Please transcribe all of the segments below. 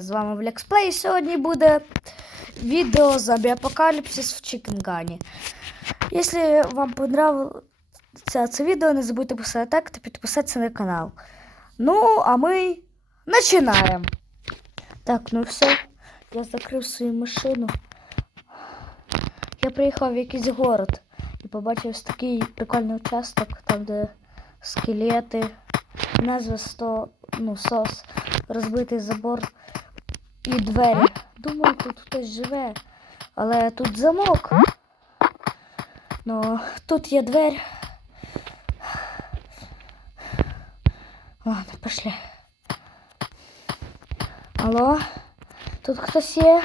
З вами Влексплей. І Сьогодні буде відео зомбі апокаліпсис в Чікенгані. Якщо вам понравилося це відео, не забудьте поставити так та підписатися на канал. Ну, а ми починаємо. Так, ну все. Я закрив свою машину. Я приїхав в якийсь город і побачив ось такий прикольний участок, там, де скелети, назва 100, ну, сос, розбитий забор і двері. Думаю, тут хтось живе, але тут замок. Ну, тут є двері. Ладно, пішли. Алло? Тут хтось є?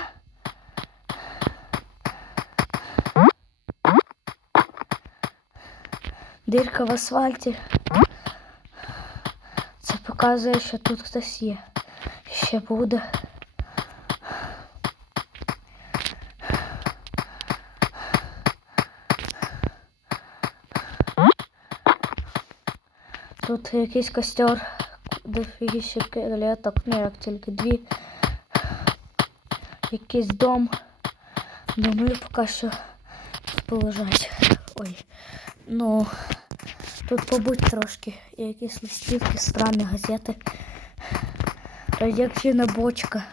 Дирка в асфальті. Це показує, що тут хтось є. Ще буде. Тут якийсь костер, де ще клеток, ну як тільки дві. Якийсь дом. Думаю, поки що полежать. Ой. Ну, тут побудь трошки. Є якісь листівки, странні газети. Радіоактивна бочка.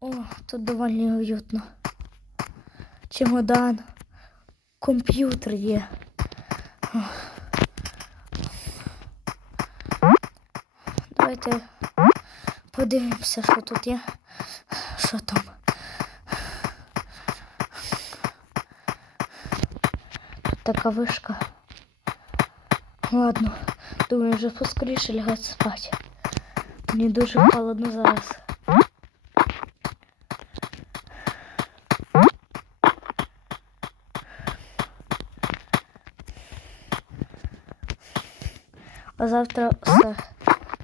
О, тут доволі уютно. Чемодан. Комп'ютер є. Давайте подивимося, що тут є. Що там. Тут така вишка. Ладно, думаю, вже поскоріше лягати спати. Мені дуже холодно зараз. А завтра все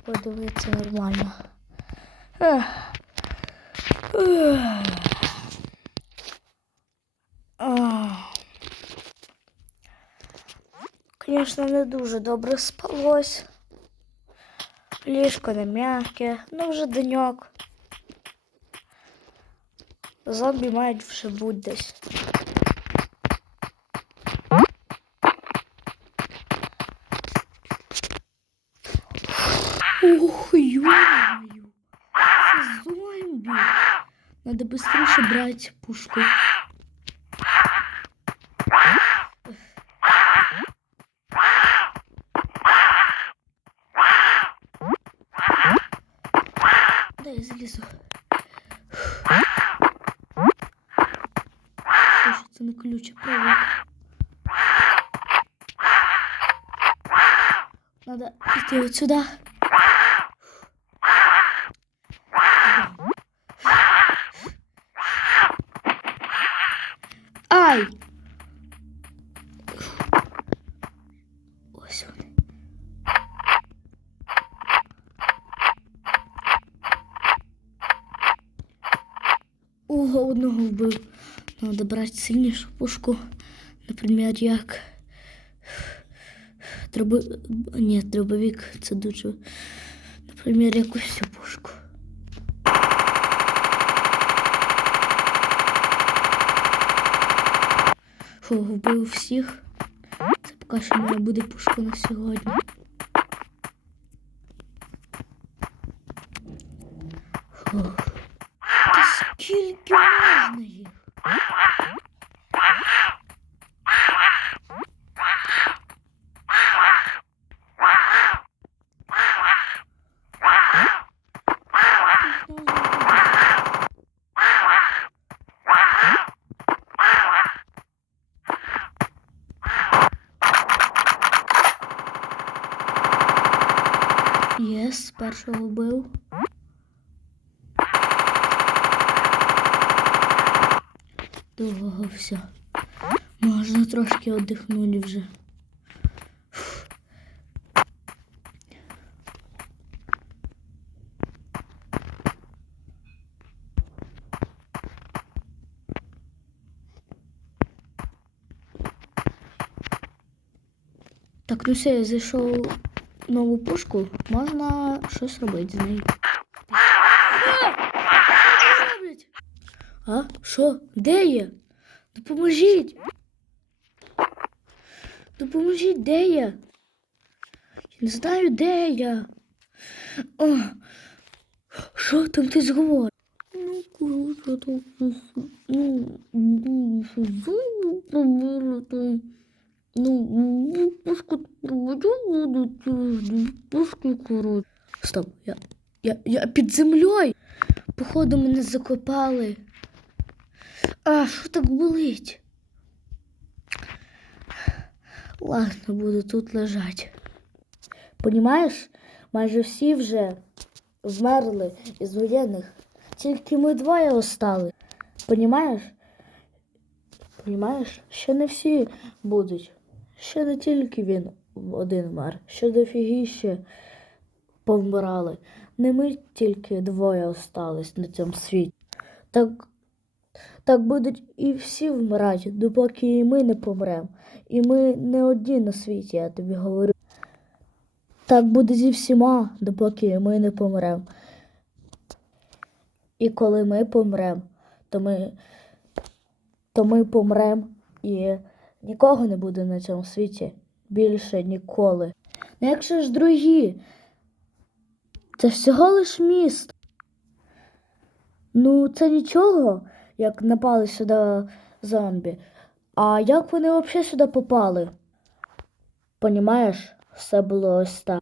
подивитися нормально. Звісно, не дуже добре спалось. Ліжко не м'яке, ну вже деньок. Зомбі мають вже бути десь. Ух, ё-моё! Зомби! Надо быстрее брать пушку. Да, я залезу. Слушаться на ключ провод. Надо идти вот сюда. Ого, одного вбив. Надо брати сильнішу пушку. Наприклад, як. Дроби... Ні, дробовик це дуже. Наприклад, якусь пушку. Фу, вбив всіх. Це поки що моя буде пушка на сьогодні. Фу. Можна їх? Єс, першого вбив. Другого все. Можна трошки віддихнути вже. Так, ну все, я зайшов нову пушку, можна щось робити з нею. А? Що? Де я? Допоможіть! Допоможіть, де я? Я не знаю, де я. О, що там ти зговорив? Ну, коротше, там зуби пробили там. Ну, пушку проводю буду тиждень, пушки коротше. Стоп, я, я, я під землею. Походу мене закопали. А, що так болить? Ладно, буду тут лежати. Понімаєш, майже всі вже вмерли із воєнних. Тільки ми двоє остали. Понімаєш? Понімаєш? Ще не всі будуть. Ще не тільки він один вмер, ще дофігіще повмирали. Не ми тільки двоє остались на цьому світі. Так, так будуть і всі вмирати, допоки і ми не помремо. І ми не одні на світі, я тобі говорю. Так буде зі всіма, допоки ми не помремо. І коли ми помремо, то ми, то ми помремо і нікого не буде на цьому світі більше ніколи. Ну якщо ж другі, це всього лиш міст. Ну, це нічого, як напали сюди зомбі. А як вони взагалі сюди попали? Понімаєш, все було ось так.